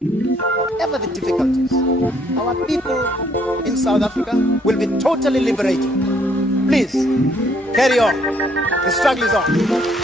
Whatever the difficulties, our people in South Africa will be totally liberated. Please, carry on. The struggle is on.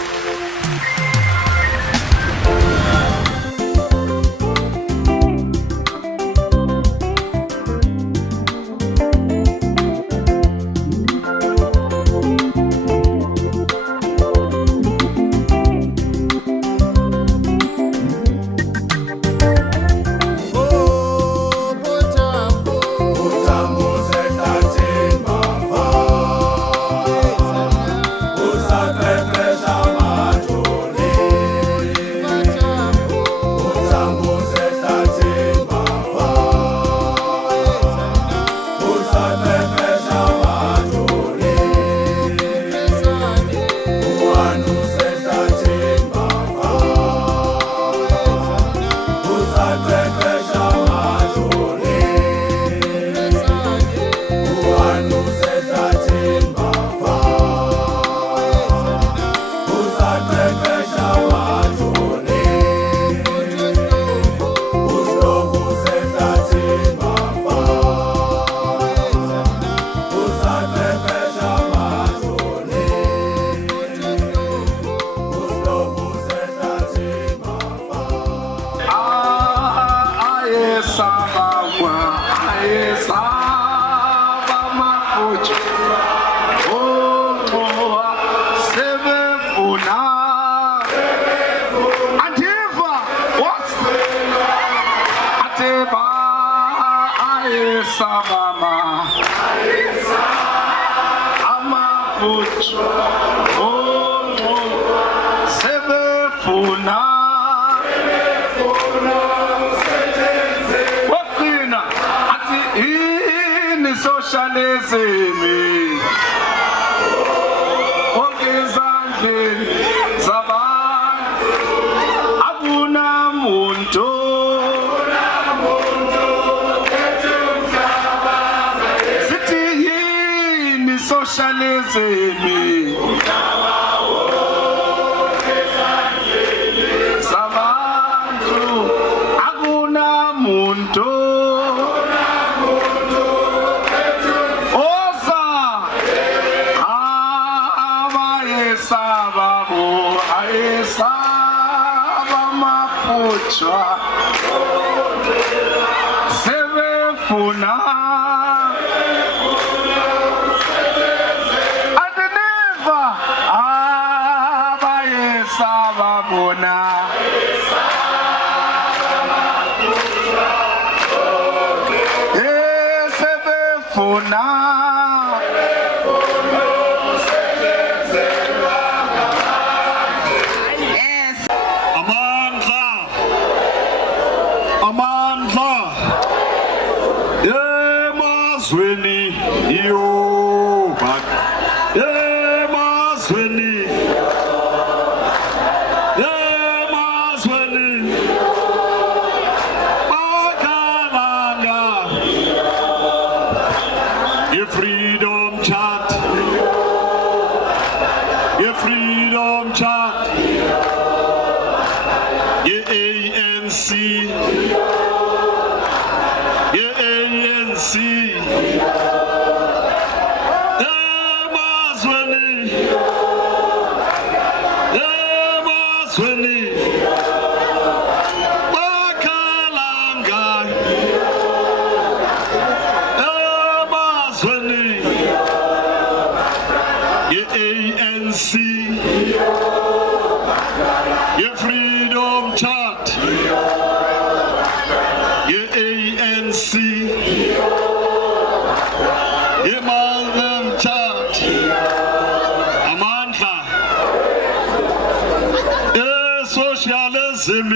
Socialism,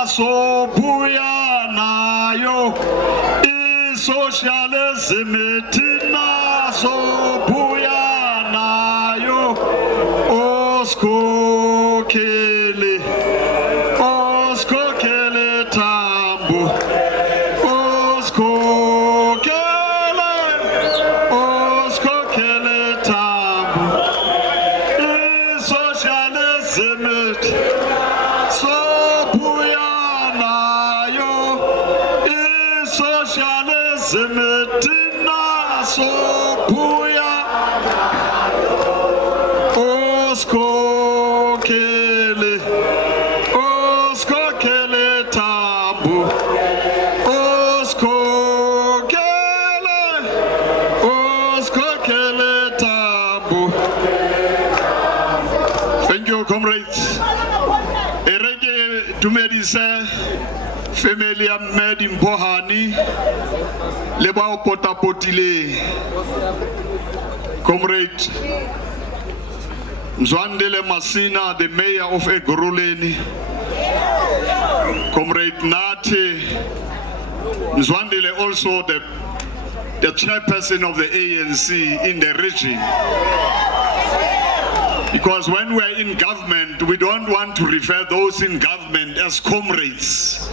so Zemetina sopuya oskokele tabu oskokele tabu. Thank you, comrades. Erege dumedise family ya Medi Mbohani le ba o potapotile. Comrade Mzwandile Masina, the mayor of Ekurhuleni, Comrade Nati Mzwandile, also the chairperson of the ANC in the region. Because when we're in government, we don't want to refer those in government as comrades.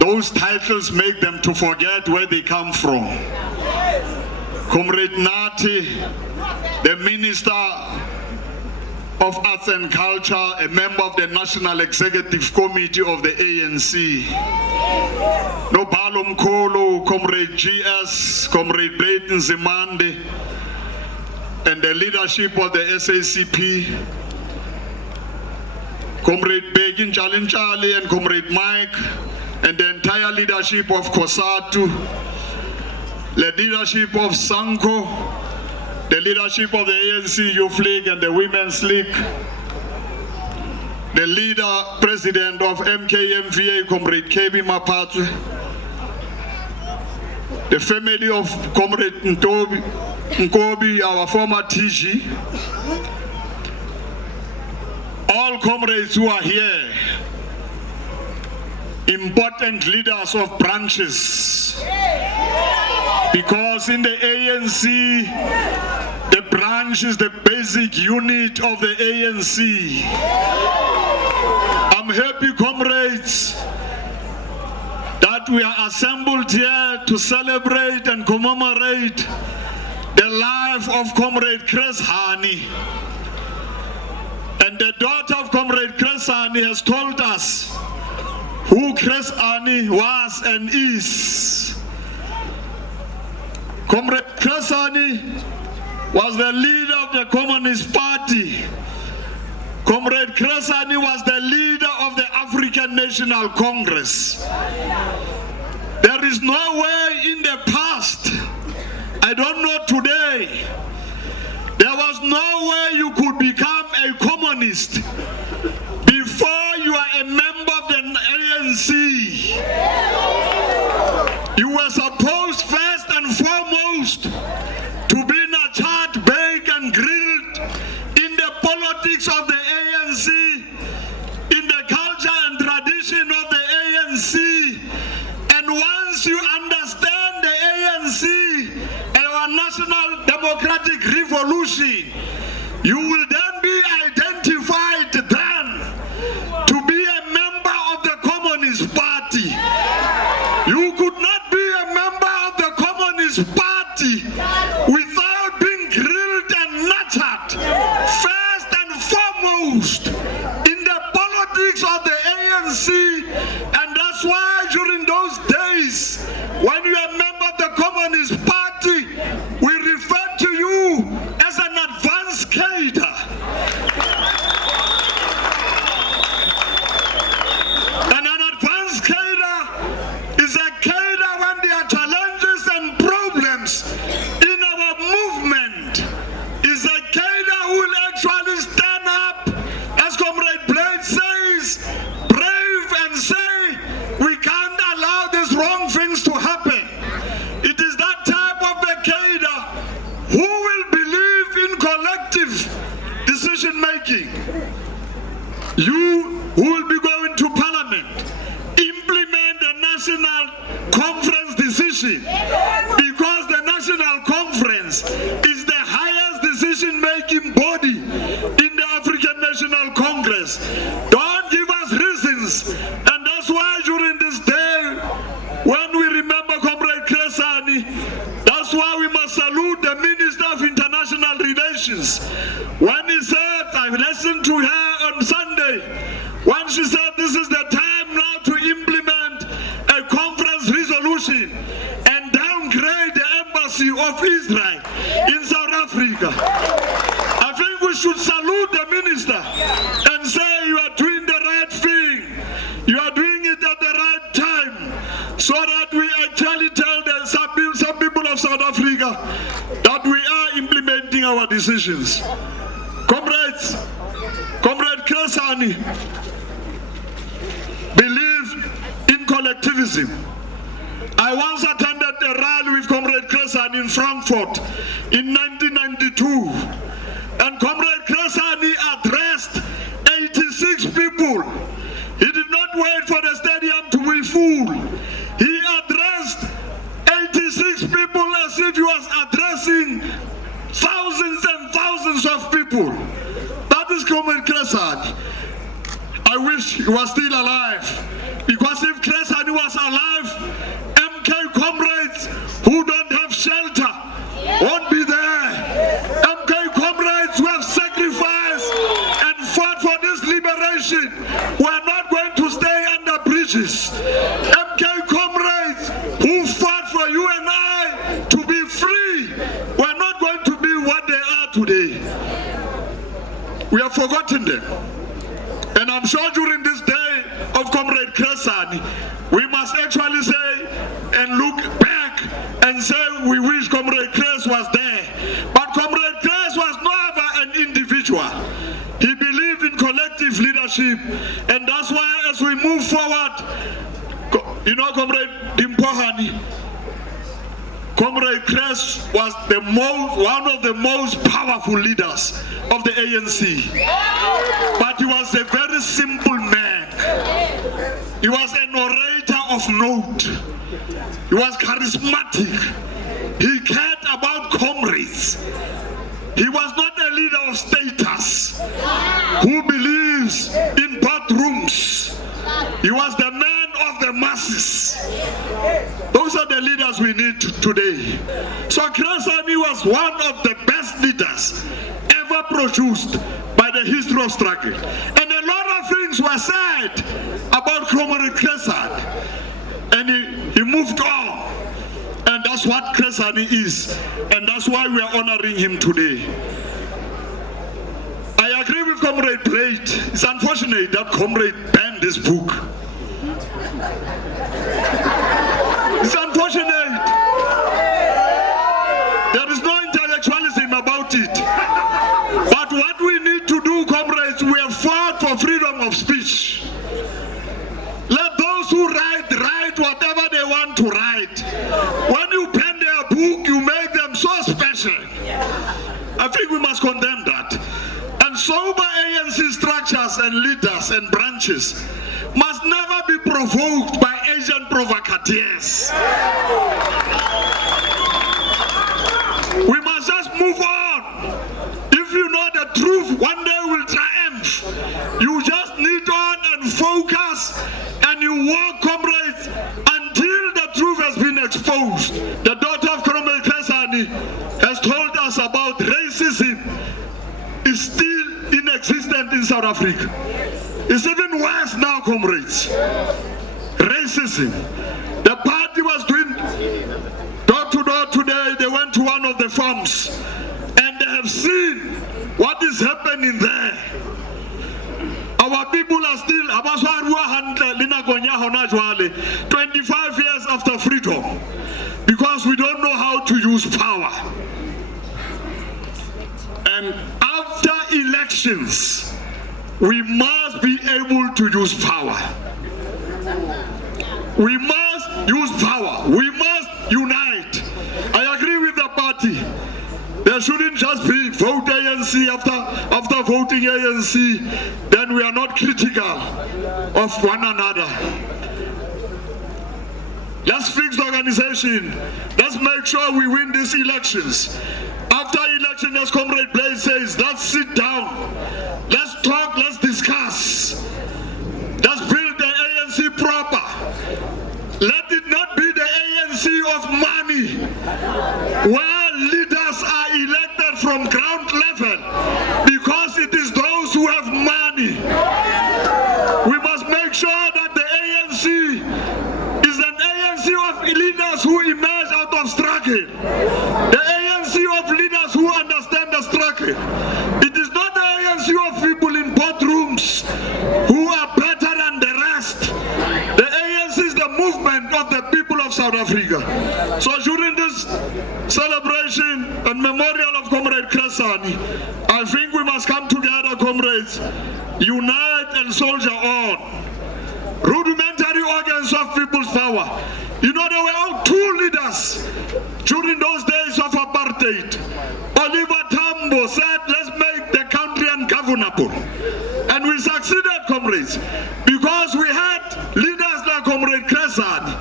Those titles make them to forget where they come from. Comrade Nati, the Minister of Arts and Culture, a member of the National Executive Committee of the ANC. Nobalo Mkolo, Comrade GS, Comrade Brayton Zimande, and the leadership of the SACP, Comrade Begin Chalinchali and Comrade Mike, and the entire leadership of COSATU, the leadership of Sanko, the leadership of the ANC Youth League and the Women's League, the leader, president of MKMVA, Comrade KB Mapatwe, the family of Comrade Nkobi, our former TG, all comrades who are here, important leaders of branches, because in the ANC, the branch is the basic unit of the ANC. I'm happy, comrades, that we are assembled here to celebrate and commemorate the life of Comrade Chris Hani. And the daughter of Comrade Chris Hani has told us who Chris Hani was and is. Comrade Chris Hani was the leader of the Communist Party. Comrade Chris Hani was the leader of the African National Congress. There is no way in the past, I don't know today, there was no way you could become a communist before you are a member of the ANC. You were supposed first and foremost to be nurtured, baked and grilled in the politics of the ANC, in the culture and tradition of the ANC. And once you understand the ANC and our national democratic revolution, you will then be identified then to be a member of the Communist Party. You could not be a member of the Communist Party without being grilled and nurtured first and foremost in the politics of the ANC. And that's why during those days, when you are a member of the Communist Party, we refer to you as an advanced cadre. And an advanced cadre is a cadre when there are challenges and problems in our movement. Is a cadre who will actually stand up, as Comrade Blade says, brave and say, we can't allow these wrong things to happen. It is that type of a cadre who will believe in collective decision making. You who will be going to Parliament, implement the National Conference decision, because the National Conference is the highest decision making body in the African National Congress. Don't give us reasons. And that's why during this day, when we remember Comrade Chris Hani, that's why we must salute the Minister of International Relations. When he said, I listened to her on Sunday, when she said this is the time now to implement a conference resolution, and that embassy of Israel in South Africa. I think we should salute the minister and say you are doing the right thing. You are doing it at the right time, so that we actually tell some people of South Africa that we are implementing our decisions. Comrades, Comrade Chris Hani believe in collectivism. I once attended a rally with Comrade Chris Hani in Frankfurt in 1992, and Comrade Chris Hani addressed 86 people. He did not wait for the stadium to be full. He addressed 86 people as if he was addressing thousands and thousands of people. That is Comrade Chris Hani. I wish he was still alive, because if Chris Hani was alive, MK comrades who don't have shelter won't be there. MK comrades who have sacrificed and fought for this liberation were not going to stay under bridges. MK comrades who fought for you and I to be free were not going to be what they are today. We have forgotten them. And I'm sure during this day of Comrade Chris Hani, we must actually say and look back and say we wish Comrade Chris was there. But Comrade Chris was never an individual. He believed in collective leadership, and that's why as we move forward, you know, Comrade Hani, Comrade Chris was one of the most powerful leaders of the ANC. But he was a very simple man. He was an orator of note. He was charismatic. He cared about comrades. He was not a leader of status who believes in bathrooms. He was the man of the masses. Those are the leaders we need today. So Chris Hani was one of the best leaders ever produced by the history of struggle. And a lot of things were said about Comrade Chris Hani. And he moved on. And that's what Chris Hani is. And that's why we are honoring him today. I agree with Comrade Blade. It's unfortunate that Comrade banned this book. It's unfortunate. There is no intellectualism about it. But what we need to do, comrades, we have fought for freedom of speech. Let those who write whatever they want to write. When you pen their book, you make them so special. I think we must condemn that. And sober ANC structures and leaders and branches must never be provoked by Asian provocateurs. We must just move on. If you know the truth, one day will triumph. You just need on and focus, and you walk, comrades, until the truth has been exposed. The daughter of Comrade Chris Hani has told us about racism is still inexistent in South Africa. It's even worse now, comrades. Racism. The party was doing door to door today. They went to one of the farms and they have seen what is happening there. Our people are still 25 years after freedom, because we don't know how to use power. And after elections, we must be able to use power. We must use power. We must unite. I agree with the party. There shouldn't just be vote ANC after voting ANC, then we are not critical of one another. Let's fix the organization. Let's make sure we win these elections. After election, as Comrade Blaze says, let's sit down. Let's talk, let's discuss. Let's build the ANC proper. Let it not be the ANC of money, where leaders are elected from ground level because it is those who have money. We must make sure that the ANC is an ANC of leaders who emerge out of struggle. struggle. The ANC of leaders who understand the struggle. It is not the ANC of people in boardrooms who are better than the rest. The ANC is the movement of the people of South Africa. So during this celebration and memorial of Comrade Chris Hani, I think we must come together, comrades, unite and soldier on. Rudimentary organs of people's power. You know, there were all two leaders during those days of apartheid. Oliver Tambo said, let's make the country ungovernable. And we succeeded, comrades, because we had leaders like Comrade Chris Hani.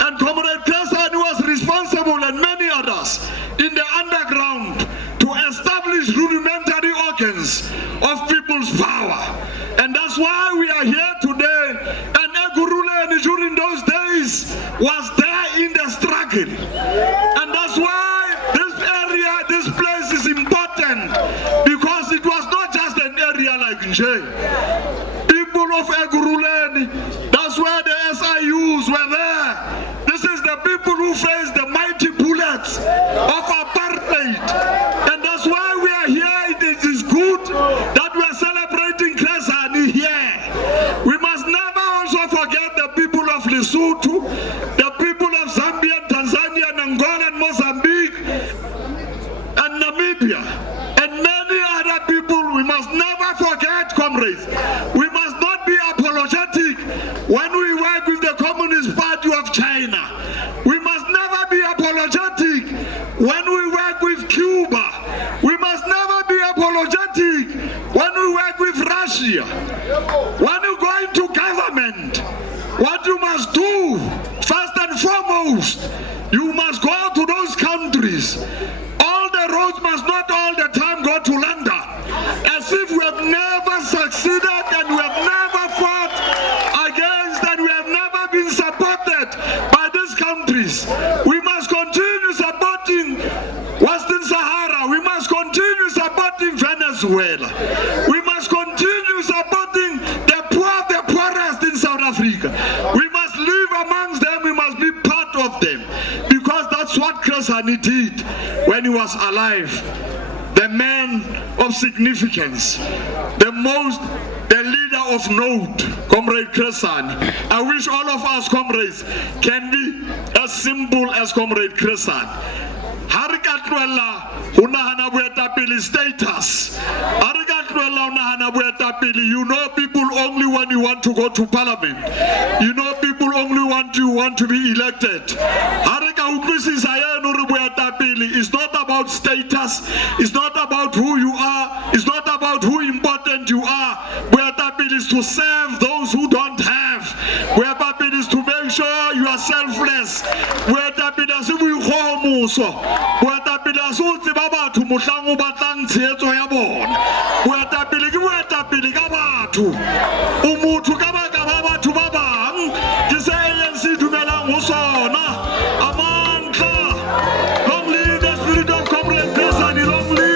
And Comrade Chris Hani was responsible, and many others, in the underground to establish rudimentary organs of people's power. And that's why we are here today. And Ekurhuleni during those days was there in the struggle. And that's why this area, this place is important, because it was not just an area like Nje. People of Ekurhuleni, that's where the SIUs were there. This is the people who faced the mighty bullets of apartheid. And that's why we are here. It is good that we are celebrating Chris Hani here. We must never also forget the people of Lesotho, the people of Zambia, Tanzania, and Angola, and Mozambique, and Namibia, and many other people. We must never forget, comrades. We must not be apologetic when we work with the Communist Party of China. We must never be apologetic when we work with Cuba. We must never be apologetic when we work with Russia. When you go into government, what you must do, first and foremost, you must go to those countries. All the roads must not all the time go to London, as if we have never succeeded and we have never fought against and we have never been supported by these countries. We must continue supporting Western Sahara. We must continue supporting Venezuela. We must continue supporting the poor of the poorest in South Africa. We must live amongst them. We must be part of them, because that's what Chris Hani did when he was alive. The man of significance, the leader of note, Comrade Chris Hani. I wish all of us, comrades, can be as simple as Comrade Chris Hani. Status. You know people only when you want to go to parliament. You know people only when you want to be elected. It's not about status. It's not about who you are. It's not about who important you are. Is to serve those who don't have. Is to make sure you are selfless. Long live the spirit of Comrade Chris Hani. Long live.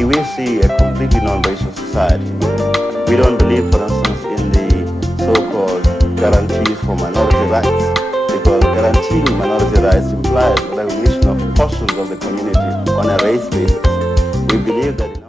We see a completely non-racial society. We don't believe, for instance, in the so-called guarantees for minority rights, because guaranteeing minority rights implies the recognition of portions of the community on a race basis. We believe that